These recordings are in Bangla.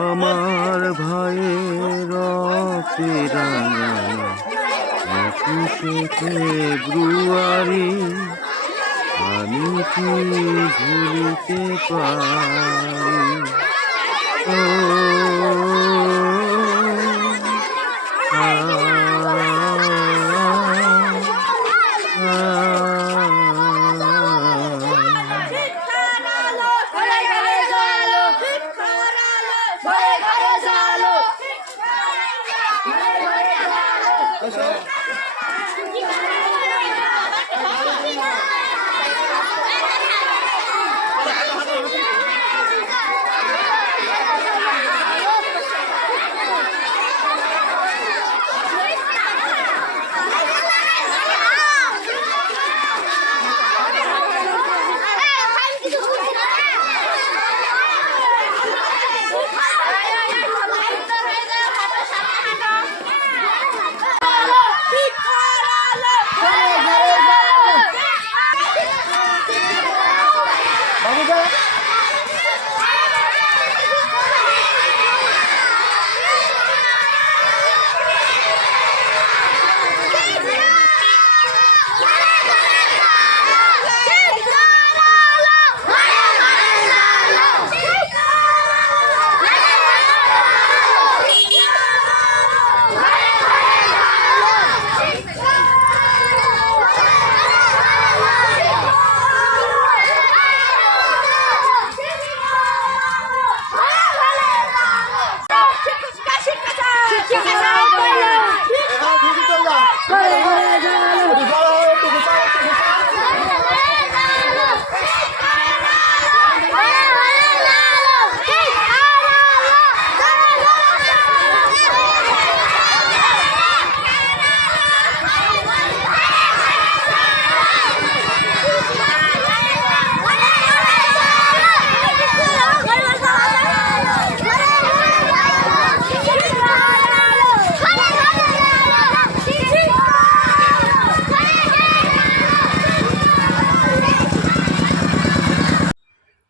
আমার ভাইয়ের একুশে ফেব্রুয়ারি আমি কি ভুলিতে পারি? ও Yeah. Yeah.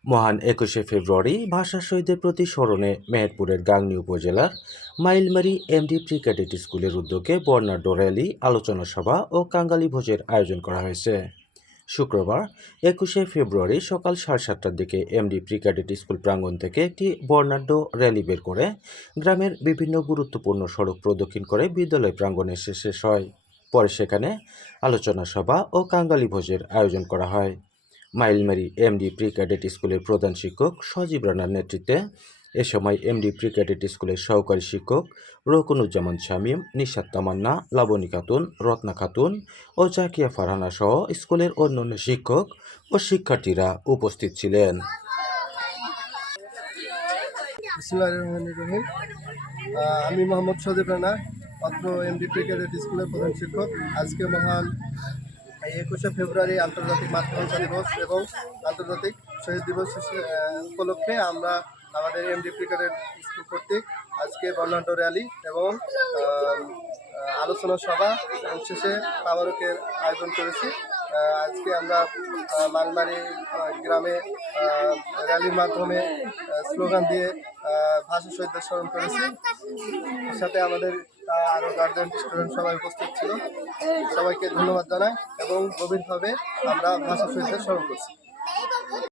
মহান একুশে ফেব্রুয়ারি ভাষা শহীদদের প্রতি স্মরণে মেহেরপুরের গাংনী উপজেলার মাইলমারি এমডি প্রি ক্যাডেট স্কুলের উদ্যোগে বর্ণাঢ্য র্যালি, আলোচনা সভা ও কাঙ্গালি ভোজের আয়োজন করা হয়েছে। শুক্রবার, একুশে ফেব্রুয়ারি সকাল সাড়ে সাতটার দিকে এমডি প্রি ক্যাডেট স্কুল প্রাঙ্গণ থেকে একটি বর্ণাঢ্য র্যালি বের করে গ্রামের বিভিন্ন গুরুত্বপূর্ণ সড়ক প্রদক্ষিণ করে বিদ্যালয় প্রাঙ্গণে শেষ হয় পরে সেখানে আলোচনা সভা ও কাঙ্গালি ভোজের আয়োজন করা হয়। মাইলমারি এমডি প্রি ক্যাডেট স্কুলের প্রধান শিক্ষক সজীব রানার নেতৃত্বে এ সময় এমডি প্রি ক্যাডেট স্কুলের সহকারী শিক্ষক রকুনুজ্জামান শামীম, নিশাত তামান্না লাবণী খাতুন, রত্না খাতুন ও জাকিয়া ফারহানা সহ স্কুলের অন্যান্য শিক্ষক ও শিক্ষার্থীরা উপস্থিত ছিলেন। আমি মোহাম্মদ সদীপ রানা অত্র এমডি ক্যাডেট স্কুলের প্রধান শিক্ষক। আজকে মহান এই একুশে ফেব্রুয়ারি আন্তর্জাতিক মাতৃভাষা দিবস এবং আন্তর্জাতিক শহীদ দিবস উপলক্ষে আমরা আমাদের এমডি ক্যাডেট স্কুল কর্তৃক আজকে বর্ণাঢ্য র্যালি এবং আলোচনা সভা এবং শেষে পাওয়ারকের আয়োজন করেছি। আজকে আমরা মালমারি গ্রামে র্যালির মাধ্যমে স্লোগান দিয়ে ভাষা শহীদদের স্মরণ করেছি। সাথে আমাদের আরও গার্জেন স্টুডেন্ট সবাই উপস্থিত ছিল। সবাইকে ধন্যবাদ জানাই এবং গভীরভাবে আমরা ভাষা শহীদদের স্মরণ করছি।